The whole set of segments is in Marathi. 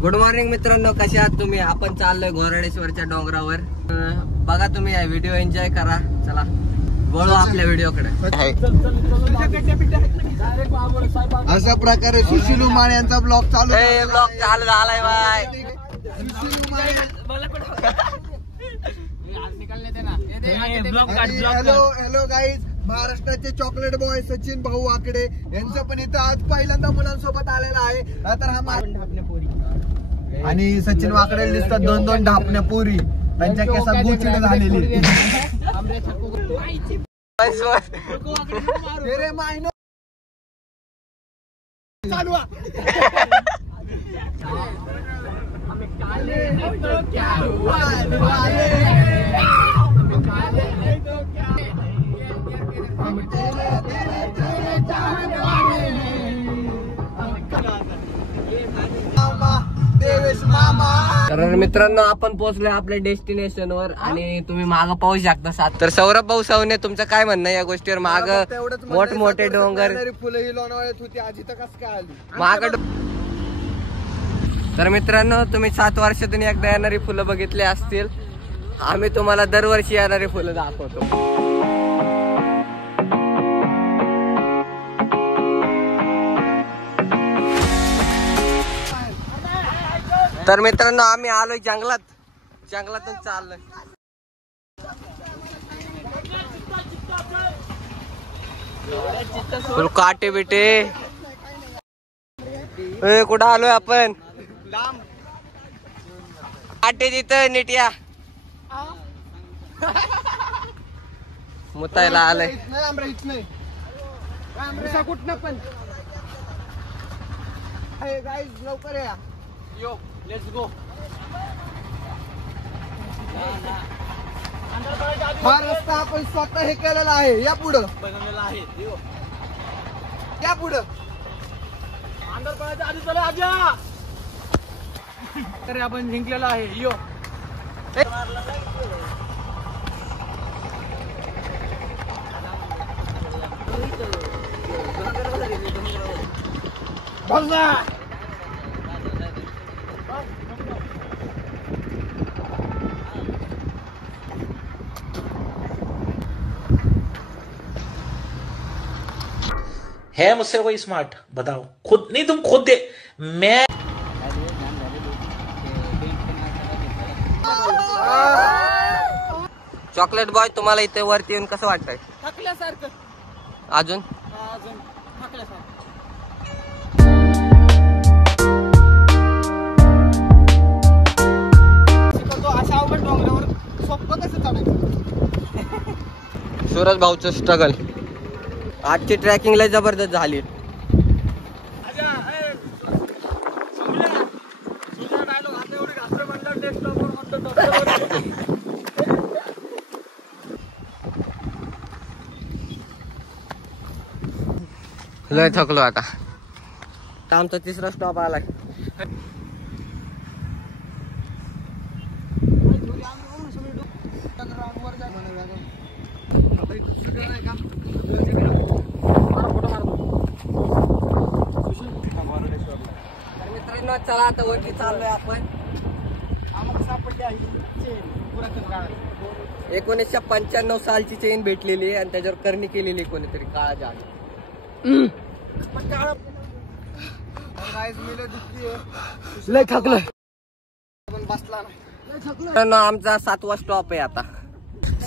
गुड मॉर्निंग मित्रांनो, कसे आहात तुम्ही? आपण चाललोय घोरडेश्वरच्या डोंगरावर. बघा तुम्ही हा व्हिडिओ एन्जॉय करा. चला वळू आपल्या व्हिडिओकडे. अशा प्रकारे सुशील उमाळे यांचा ब्लॉग चालू झालाय बाय. हॅलो गाईज, महाराष्ट्राचे चॉकलेट बॉय सचिन भाऊ वाकडे यांचं पण इथं आज पहिल्यांदा मुलांसोबत आलेला आहे. तर हा आणि सचिन वाकडे दिसतात दोन ढापण्या पोरी, त्यांच्या केसात गोचिड झालेली. तर मित्रांनो, आपण पोहोचलोय आपल्या डेस्टिनेशन वर आणि तुम्ही माग पाहू शकता. तर सौरभ भाऊ सवने, तुमचं काय म्हणणं या गोष्टीवर? माग मोठमोठे डोंगर, फुलं ही लोणावळ्यात होती, आजी तर कसं काय आली माग. तर मित्रांनो, तुम्ही 7 वर्षातून एकदा येणारी फुलं बघितली असतील. आम्ही तुम्हाला दरवर्षी येणारी फुलं दाखवतो. तर मित्रांनो, आम्ही आलोय जंगलातून चाललोय. फुल काटे बिटे. कुठं आलोय आपण? काटे तिथं नीट या. मुतायला आलंय. कुठं पण लवकर या. Let's go. हा रस्ता आपण स्वतः हे केलेला आहे. या पुढं बनवलेला आहे. या पुढं आधी चला आजा. तर आपण जिंकलेला आहे. यो है मुझसे कोई स्मार्ट? बताओ खुद नहीं, तुम खुद दे. मैं चॉकलेट बॉय, तुम्हाला इथे वरती येऊन कसं वाटतंय? थकल्यासारखं. अजून थकल्यासारखं. अशा अवघड डोंगरावर सोपं कसं चढायचं? सूरज भाऊचं स्ट्रगल. आजची ट्रॅकिंग लय जबरदस्त झाली. लय थकलो आता. आमचा 3रा स्टॉप आलाय. मित्रांनो, चला आता वरती चाललोय आपण. 1995 सालची चेन भेटलेली आहे आणि त्याच्यावर करणी केलेली कोणीतरी काळा जादू. लय थकलं. बसला नाही. आमचा 7वा स्टॉप आहे आता.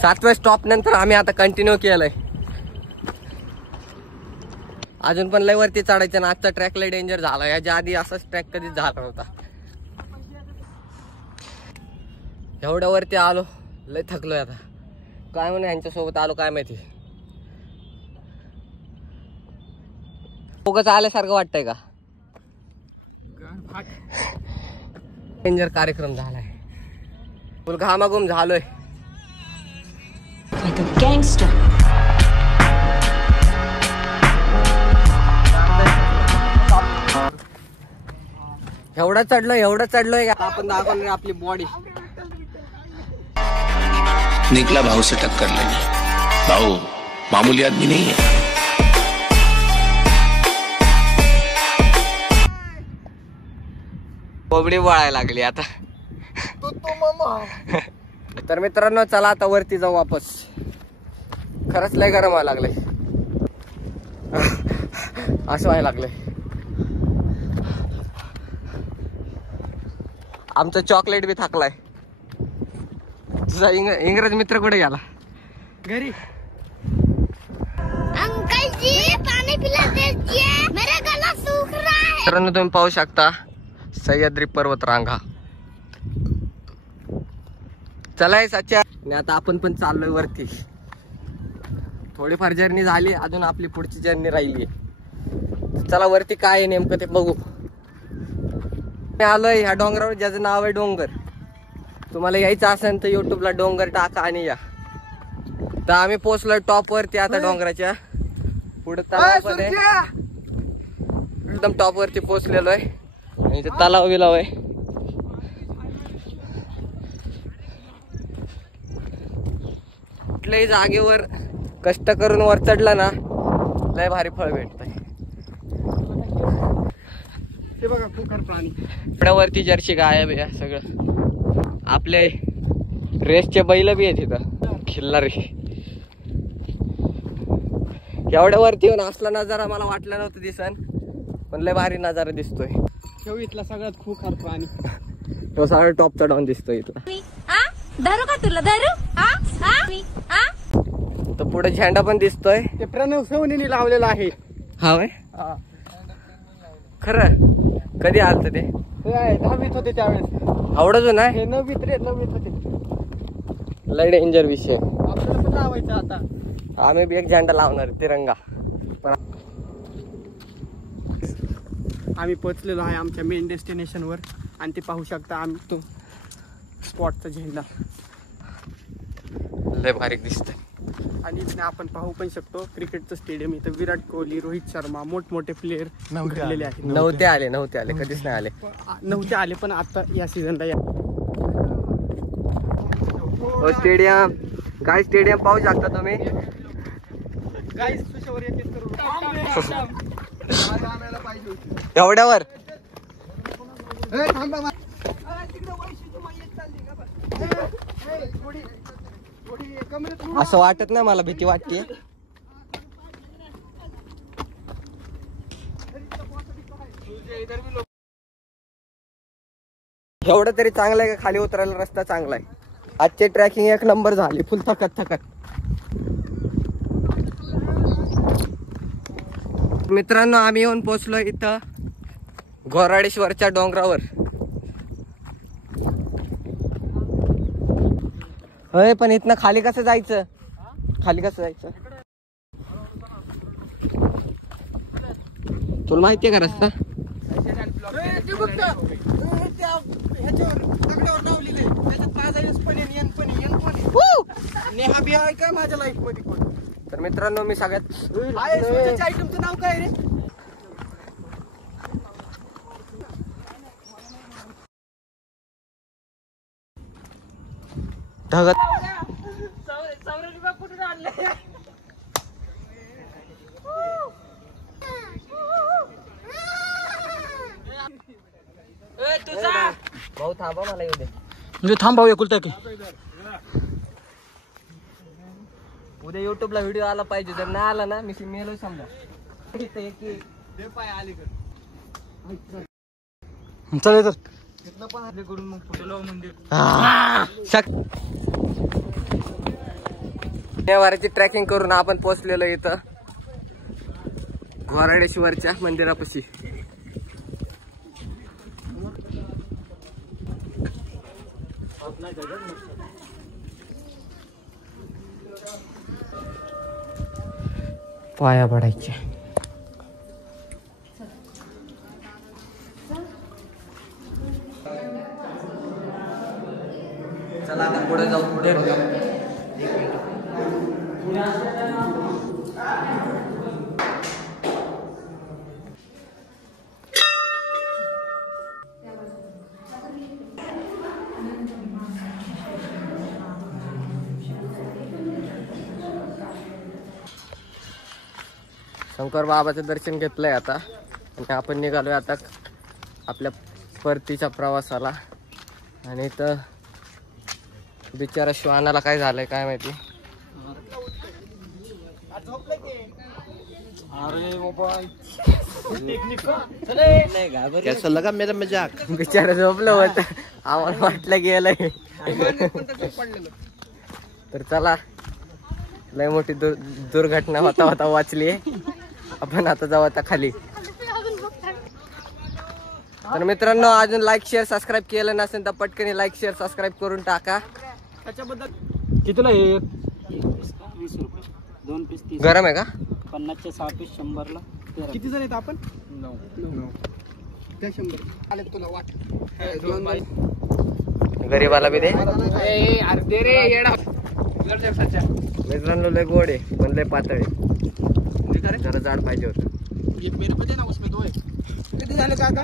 7व्या स्टॉप नंतर आम्ही आता कंटिन्यू केलंय. अजून पण लय वरती चढायचं ना. आजचा ट्रॅक लय डेंजर झाला. याच्या आधी असाच ट्रॅक कधीच झाला नव्हता. एवढ्या वरती आलो, लय थकलोय आता. काय म्हणून यांच्यासोबत आलो काय माहिती. उगाच आल्यासारखं वाटतंय का? डेंजर कार्यक्रम झालाय. फुल घामाघूम झालोय. एवढं चढलोय का आपण दाखवणार आपली बॉडी. निकला भाऊ से टक्कर लेने. भाऊ मामूली आदमी नहीं है. कोंबडी वळायला लागली आता. तर मित्रांनो चला आता वरती जाऊ वापस. खरंच लय गरम व्हायला लागलंय. असं व्हायला लागलंय. आमचं चॉकलेट बी थाकलाय. तुझा इंग्रज मित्र कुठे गेला? घरी. अंकल जी पानी पिला दीजिए, मेरा गला सूख रहा है. मित्रांनो तुम्ही पाहू शकता सह्याद्री पर्वत रांगा. चला सच्चा. आणि आता आपण पण चाललोय वरती. थोडीफार जर्नी झाली, अजून आपली पुढची जर्नी राहिली. चला वरती काय आहे नेमकं ते बघू. मी आलोय ह्या डोंगरावर ज्याचं नाव आहे डोंगर. तुम्हाला यायचं असेल तर युट्यूबला डोंगर टाका आणि या. तर आम्ही पोहोचलोय टॉप वरती आता डोंगराच्या पुढे तलाव एकदम टॉप वरती पोहोचलेलो आहे. आणि इथे तलाव बिलाव आहे. कुठल्याही जागेवर कष्ट करून वर चढला ना लय भारी फळ भेटतंय. ते बघा खूप प्राणी. वरती जर्सी गाय बिया सगळं. आपले रेसचे बैल बी आहेत इथं खिल्लारी. एवढ्या वरती येऊन असला नजारा मला वाटलं नव्हतं दिसन, पण लय भारी नजारा दिसतोय. इथला सगळ्यात खूप प्राणी. तो सगळं टॉप चढवून दिसतोय इथला. धरू का तुला धरू? तर पुढे झेंडा पण दिसतोय. ते प्रणव सवनीने लावलेला आहे. हा वय खरं. कधी आलत ते? 10वीत होते त्यावेळेस. आवडत ना. हे 9वीत होते. लय डेंजर विषय. आपल्याला पण लावायचं आता. आम्ही बी एक झेंडा लावणार तिरंगा. आम्ही पोहोचलेलो आहे आमच्या मेन डेस्टिनेशन वर. आणि ते पाहू शकता आम्ही तो स्पॉटचा झेंडा. लय भारी दिसतंय. आणि इथे आपण पाहू पण शकतो क्रिकेटचं स्टेडियम. इथं विराट कोहली, रोहित शर्मा, मोठमोठे प्लेयर घडलेले आहेत. नव्हते आले कधीच नाही आले. नव्हते आले पण आता या सीझनला स्टेडियम काय स्टेडियम पाहू शकता तुम्ही. एवढ्यावर असं वाटत नाही मला. भीती वाटते. एवढं तरी चांगलं आहे का खाली उतरायला रस्ता चांगला आहे. आजची ट्रॅकिंग एक नंबर झाली. फुल थकत. मित्रांनो आम्ही येऊन पोहोचलो इथं घोराडेश्वरच्या डोंगरावर. होय पण इथनं खाली कसं जायचं? तुला माहितीये का रस्ता? माझ्या लाईफ मध्ये कोण. तर मित्रांनो मी सगळ्यात आयटमचं नाव काय रे? ढगत. भाऊ थांबा मला येऊ दे. म्हणजे थांबाव एकुलता की. उद्या युट्यूबला व्हिडिओ आला पाहिजे. जर नाही आला ना मी मेलो समजा. चालेल तर. शनिवारची ट्रॅकिंग करून आपण पोहोचलेलो इथं घोराडेश्वरच्या मंदिरापाशी. पाया पडायचे. चला आता पुढे जाऊ. पुढे बघा. शंकर बाबाचं दर्शन घेतलंय आता. आणि आपण निघालोय आता आपल्या परतीच्या प्रवासाला. आणि इथं बिचारा श्वानाला काय झालंय काय माहिती. कैसा लगा मेरा मजाक? बिचारा झोपलं होतं, आम्हाला वाटलं गेलंय. तर चला, लय मोठी दुर्घटना होता वाचली. आपण आता जाऊ आता खाली. तर मित्रांनो, अजून लाईक शेअर सबस्क्राईब केलं नसेल तर पटकन लाईक शेअर सबस्क्राईब करून टाका. कितीला हे 20 रुपये 2 पीस 30. गरम आहे का? 50चे 6 पीस 100ला. किती जण आहेत आपण? 9. त्या 100 आले तुला वाट. गरीबाला बी दे. अर्धे रे येडा. मित्रांनो लय गोड आहे पण लय पातळ आहे. जरा जाड पाहिजे होतं. ये मेरे पे देना, उसमें 2 है. किती झाले काका?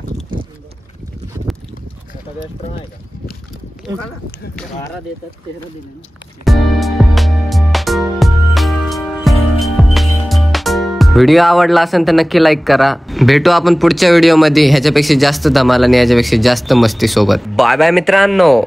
एक्स्ट्रा आहे का? 12 देतात, 13 दिले ना. व्हिडिओ आवडला असेल तर नक्की लाईक करा. भेटू आपण पुढच्या व्हिडिओ मध्ये ह्याच्यापेक्षा जास्त धमाल आणि ह्याच्यापेक्षा जास्त मस्ती सोबत. बाय बाय मित्रांनो.